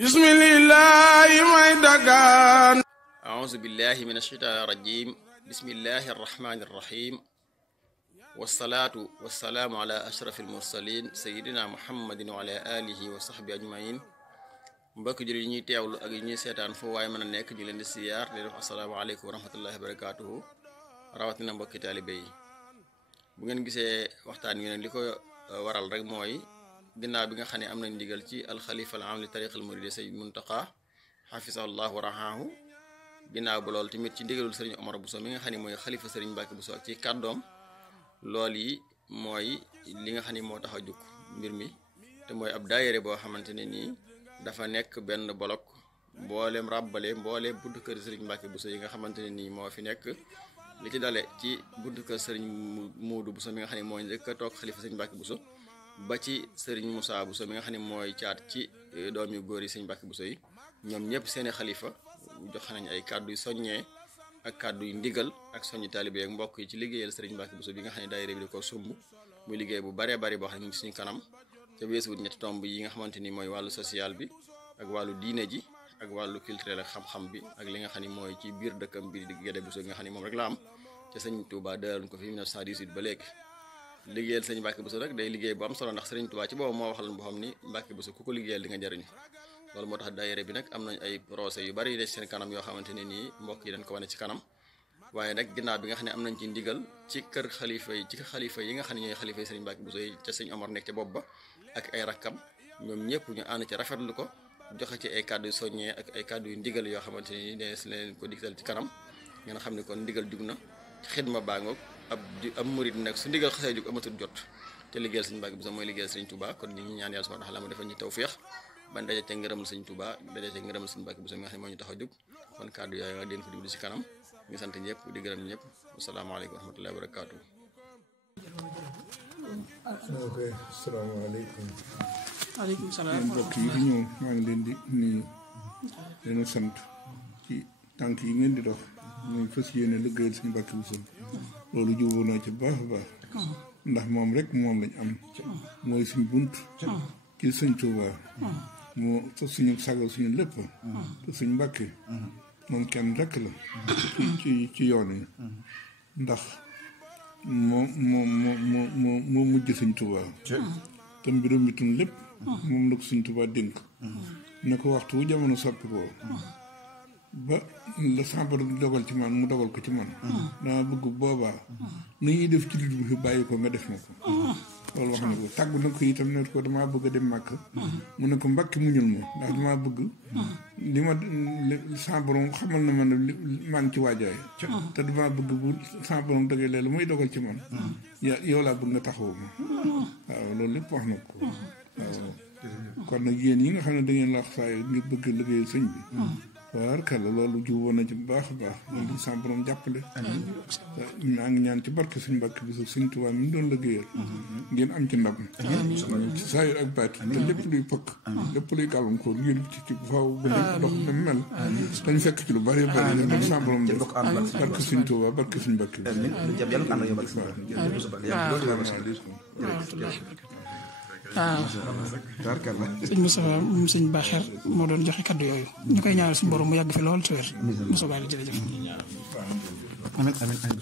bismillahi may dagaan أعوذ بالله من الشيطان الرجيم بسم الله الرحمن الرحيم والصلاة والسلام على أشرف المرسلين سيدنا محمد وعلى آله وصحبه أجمعين mbokk jullit yi ñuy teewlu ak yi ñuy seetaan foo waaye mën a nekk ñu leen di siyaar di wax asalaamaaleykum wa rahmatullahi wa barakaatuhu rawatina mbokki taalibe yi bu ngeen gisee waxtaan wi nag li ko waral rek mooy ginnaaw bi nga xam ne am nañ ndigal ci alxalifa al am li tariq al muridi Sëriñ Muntaqa xafisahullahu wa rahaahu ginnaaw ba loolu tamit ci ndigalul Sëriñ Omar Bousso mi nga xam ne mooy xalifa Sëriñ Mbàkke Bousso ak ci kàddoom lool yi mooy li nga xam ne moo tax a jóg mbir mi te mooy ab daayere boo xamante ne nii dafa nekk benn bolok mbooleem ràbbale mbooleem buntu kër Sëriñ Mbàkke Bousso yi nga xamante ne nii moo fi nekk li ci dale ci buntu kër Sëriñ Muudu Bousso mi nga xam ne mooy njëkk a toog xalifa Sëriñ Mbàkke Bousso ba ci Sëriñ Moussa Bousso mi nga xam ne mooy caat ci doom yu góor yi Sëriñ Mbàkke Bousso yi ñoom ñëpp seeni xalifa jox nañ ay kàddu yu soññee ak kàddu yu ndigal ak soññi taalibe ak mbokk yi ci liggéeyal Sëriñ Mbàkke Bousso bi nga xam ne daayira bi di ko sumb muy liggéey bu baree bari boo xam ne mu ngi suñu kanam te weesuwut ñetti tomb yi nga xamante ni mooy wàllu social bi ak wàllu diine ji ak wàllu culturel ak xam-xam bi ak li nga xam ne mooy ci biir dëkkam bi di Guédé Bousso nga xam ne moom rek la am te Sëriñ Touba dëral ko fi 1918 ba léegi liggéeyal Sëriñ Mbàkke Bousso rek day liggéey bu am solo ndax Sëriñ Touba ci boobu moo waxal boo xam ni Mbàkke Bousso ku ko liggéeyal di nga jariñu loolu moo tax daayira bi nag am nañ ay procès yu bari yu ne ci seen kanam yoo xamante ne nii mbokk yi dañ ko wane ci kanam waaye nag ginnaaw bi nga xam ne am nañ ci ndigal ci kër xalifa yi nga xam ne ñooy xalifa yi Sëriñ Mbàkke Bousso yi ca Sëriñ Omar nekk ca bopp ba ak ay rakkam ñoom ñëpp ñu ànd ci rafetlu ko joxe ci ay kàddu yu soññee ak ay kàddu yu ndigal yoo xamante ne nii dees leen ko digtal ci kanam ngeen xam ne kon ndigal jug na xidma baa ngoog ab murid nag su ndigal xasee jug amatul jot te liggéeyal Sëriñ Mbàkke Bousso mooy liggéeyal Sëriñ Touba kon ñu ñaan yàlla subhanahu wa ta'ala mu defal ñu tawfeex ban daje te ngërëmal Sëriñ Touba daje te ngërëmal Sëriñ Mbàkke Bousso mi nga xam ne moo ñu tax a jóg kon kàddu yooyu nga den ko diglu ci kanam ngi sant ñëpp di gërëm ñëpp asalaamaaleykum wa rahmatullahi wa barakaatu. ok asalaamaaleykum. waaleykum salaam. mbokk yi di ñëw maa ngi leen di nuyu leen sant ci tànk yi ngeen di dox muy fas yéene liggéeyal Sëriñ Mbàkke Bousso loolu jubóo naa ci baax a baax ndax moom rek moom lañ am mooy suñ bunt ci Sëriñ Tuubaa moo suñu sagal suñu lépp te Sëriñ Mbàkke moom kenn rek la ci yoon yi ndax moo mujj Sëriñ Tuubaa te mbirum itam lépp moom la ko Sëriñ Tuubaa dénk ne ko waxtu wu jamono soppi ko ba la sàmbar dogal ci man mu dogal ko ci man dama bëgg boobaa nu ñuy def ci li bu fi bàyyi ko nga def ma ko loolu wax na ko tàggu na ko itam ne ko damaa bëgg a dem màkk mu ne ko Mbàkke muñul ma ndax damaa bëgg li ma sàmbarom xamal na ma ne maa ngi ci waajaay te damaa bëgg bu sàmbarom dogee leelu muy dogal ci man yow laa bëgg nga taxawu ma waaw loolu lépp wax na ko waaw kon nag yéen yi nga xam ne da ngeen la wax saa ngir bëgg liggéey sëñ bi waaw kàlla loolu juboon na ci bu baax a baax loolu sa borom jàppale maa ngi ñaan ci barke Sëriñ Mbàkke Bousso Sëriñ Tuubaa mi doon liggéeyal ngeen am ci ndam ci saayir ak baati te lépp luy pëkk lépp luy gàllankoor ngeen ci faaw ba lépp dox na mel dañu fekk ci lu bari bari loolu sa borom def barke Sëriñ Tuubaa barke Sëriñ Mbàkke waaw sëñ Moustapha moom sëñ Baaxeer moo doon joxe kaddu yooyu ñu koy ñaanal suñu borom mu yàgg fi lool te wér Moussa Ba jërëjëf. amiin amiin amiin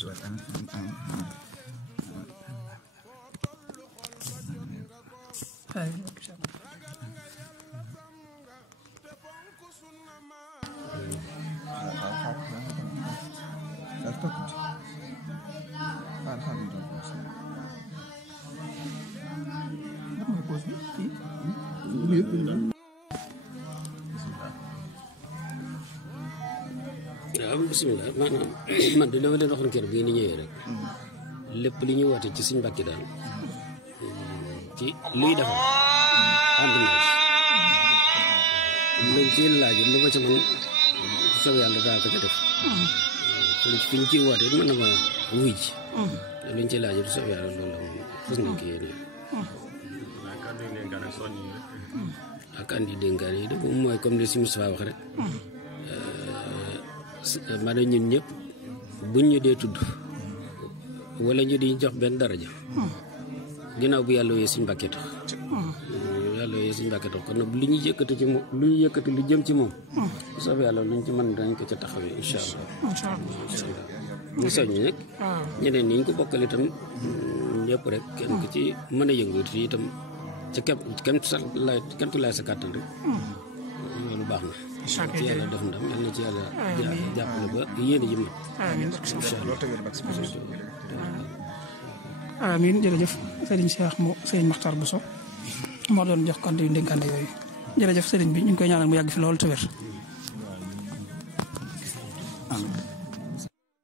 waaw bisimilah maanaam man de dama leen waxoon kër bii ni ñëwee rek lépp li ñuy woote ci Sëriñ Mbàkke daal ci luy defar ànd naa ci luñ ci laaj lu ma ci man soob yàlla daa ko ca def fi ñu ciy woote mën na ma wuy ji luñ ci laaj du soob yàlla loolu la moom fas nañ ko yéene ak andi dénkaan yi de moom mooy comme li si Moustapha wax rek maanaam ñun ñëpp buñ ñu dee tudd wala ñu di jox benn daraja ginnaaw bu yàlla wooyee Sëriñ Mbàkke tax yàlla wooyee suñu Mbàkke dox kon nag lu ñu yëkkati ci moom lu ñu yëkkati lu jëm ci moom bu soobee yàlla luñ ci mën dañ ko ca taxawee incha allah ñu soññi nag ñeneen ñi ñu ko bokkal itam ñëpp rek kenn ku ci mën a yëngu te itam ci kenn laay sa kàttan rek loolu baax na ci yàlla def ndam yal na ci yàlla jàppale ba yéen ji mat incha allah amiin jërëjëf sëriñ Cheikh mu sëriñ Makhtar Bousso moo doon jox kàddu yu ndénkaane yooyu jërëjëf sëriñ bi ñu ngi koy ñaanal mu yàgg fi loolu te wér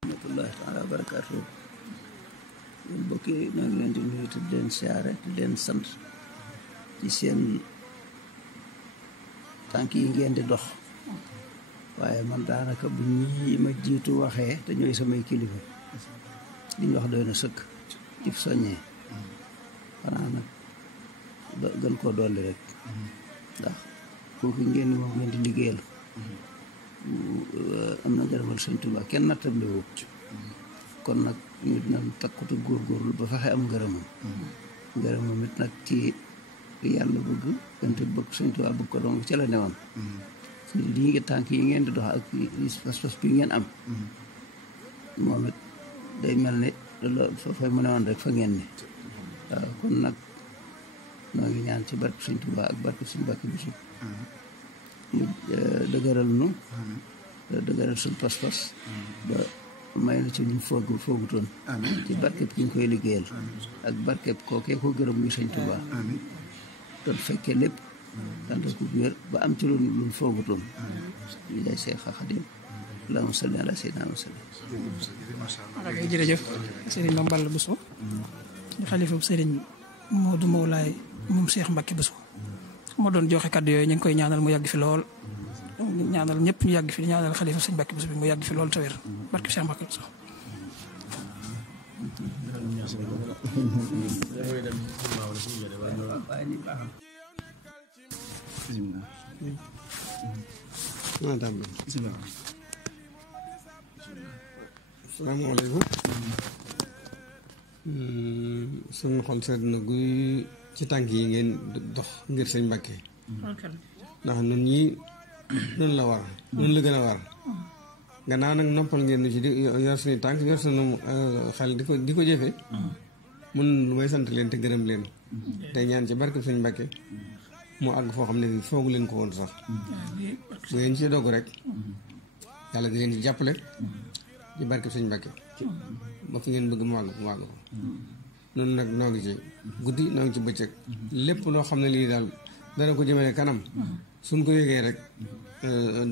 rahmatullahi taala wa barakaatu yéen mbokk yi ñoo ngi leen di nuyu te leen siyaare te leen sant ci seen tànk yi ngeen di dox waaye man daanaka bu ñii ma jiitu waxee te ñooy samay kilifa li ñu wax doy na sëkk ci soññee xanaa nag ba gën koo dolli rek ndax kooku ngeen ni moom ngeen di liggéeyal am na gërëmal Sëñ Tuubaa kenn nattable wu kon nag ñu dinañ takkutu góorgóorlu ba fexe am ngërëmam it nag ci yàlla bëgg gënte bëgg Sëñ Tuubaa bëgg ko donc ca la newoon lii ngi tànk yi ngeen di dox ak pas-pas bi ngeen am moom it day mel ni loolu foofay mu newoon rek fa ngeen ni waaw kon nag noo ngi ñaan ci barke Sëñ Tuubaa ak barke Sëñ Mbàkke Buso mu dëgëral nu dëgëral suñ pas-pas ba may na ci luñ foogutoon ci barkeb ki ñu koy liggéeyal ak barkeb kookee ko gërëm muy Sëñ Tuubaa doon fekkee lépp dante ko wér ba am ci luñ foogutoon ñu lay Seex Xaadim allahumma salli ala sayyidina wa sallam jërëjëf sëriñ Mame Balla Bousso xalifa sëriñ Modou Mawlaay moom Cheikh Mbacke Bousso moo doon joxe kàddu yooyu ñu ngi koy ñaanal mu yàgg fi lool ñaanal ñëpp ñu yàgg fi ñaanal xalifa sëriñ Mbacke Bousso bi mu yàgg fi lool te wér barke Cheikh Mbacke Bousso asalaamaaleykum suñu xol sedd na guy ci tànk yi ngeen dox ngir Sëñ Mbàkke ndax nun ñii noonu la war noonu la gën a war gannaaw nag noppal ngeen nu ci di yor suñu tànk yor suñu xel di ko jëfe mun lu may sant leen te gërëm leen tey ñaan ci barke Sëñ Mbàkke mu àgg foo xam ne foogu leen ko woon sax bu ngeen ci dogg rek yàlla di leen ci jàppale ci barke Sëñ Mbàkke ba fi ngeen bëgg mu àgg ko noonu nag noo ngi ci guddi noo ngi ci bëccëg lépp loo xam ne lii daal dana ko jëmale kanam suñ ko yëgee rek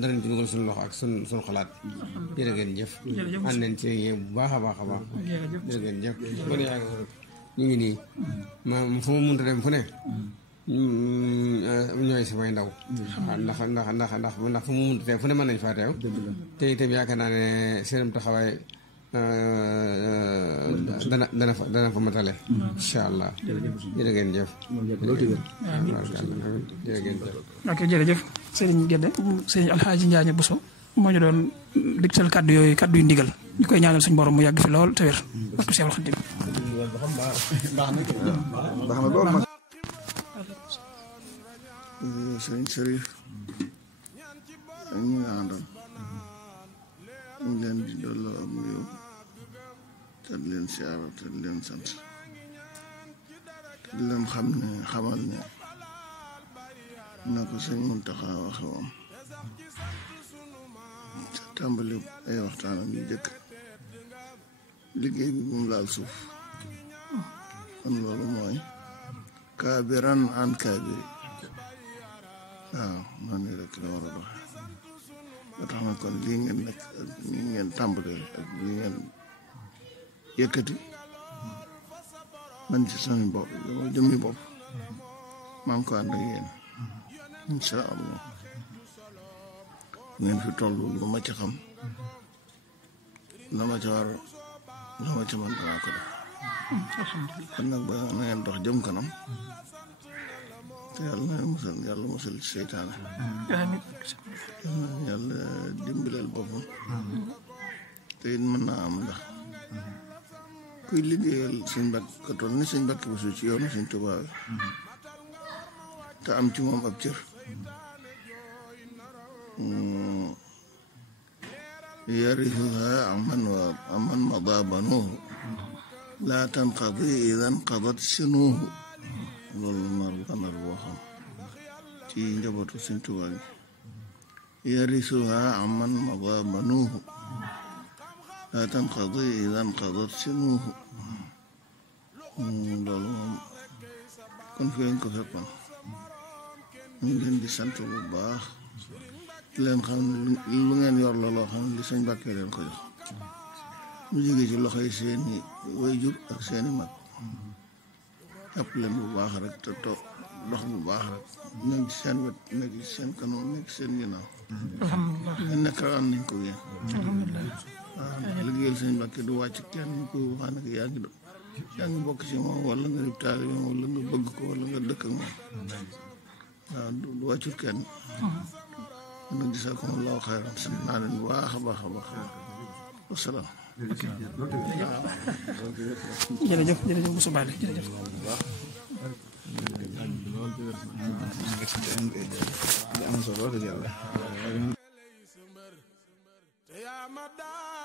danañ ci dugal suñu loxo ak suñu xalaat jërë ngeen jëf ànd nañ ci bu baax a baax a baax jërë ngeen jëf kon yàgg ñu ngi nii ma fu ma mënta dem fu ne ñooy samay ndaw waaw ndax fu mu mënta teew fu ne mën nañ faa teew te itam yaakaar naa ne seenam taxawaay dana fa matale incha allah jërë ngeen jëf jërë ngeen jëf ok jërëjëf sëriñ Gédé sëriñ Alxaaji Njaañe Bousso moo ñu doon digtal kàddu yooyu kàddu yu ndigal ñu koy ñaanal suñu borom mu yàgg fi lool te wér barke Seexul Xadiim sëriñ Sërif ak ñi nga àndal ñu ngi leen di dolloo am yow te di leen siyaara te di leen sant te di leen xamal ne na ko sëñ Muntaxa waxe woon te tàmbali ay waxtaanam yu jëkk liggéey bi bu mu laal suuf kon loolu mooy kaabiran an kaabiri waaw noonu rek la war a doxe ba tax na kon lii ngeen nekk ak lii ngeen tàmbalee ak lii ngeen yëkkati man ci seen bopp dama jëmmi bopp maa ngi ko ànd ak yéen incha allah ngeen fi toll lu ma ci xam la ma ca war la ma ca mën danaa ko def kon nag ba na ngeen dox jëm kanam te yàlla musal ci seytaane yàlla dimbaleel boppam te it mën naa am ndax kuy liggéeyal Sëñ Mbàkke ka toll ni Sëñ Mbàkke Buso ci yoonu Sëñ Tuubaa te am ci moom ab cër yarisuha aman mada banuuhu laa tanqadi ida nqadat sinuuhu loolu nar boo xam ci njabootu Sëñ Tuubaa gi yarisuha aman mada banuuhu laa tanqadi ida nqadat sinuuhu loolu moom kon fi lañ ko fekkoon ñu ngi leen di sant bu baax di leen xam ne lu ngeen yor la loo xam ne li Sëñ Mbàkke leen ko jox mu jóge ci loxoy seeni waajur ak seeni mag jàpp leen bu baax rek te toog dox bu baax rek nekk ci seen wet nekk ci seen kanam nekk ci seen ginnaaw ngeen nekk am nañ ko yéen waaw liggéeyal Sëñ Mbàkke du wàcc kenn ñu koy waxaa ne yaa ngi bokk ci moom wala nga dib taalibe wala nga bëgg ko wala nga dëkk ak moom waaw du wàccul kenn nag jazaakumullaahu xayran sant naa leen bu baax a baax a baax wasalaam jërëjëf bu subaale jërëjëf am solo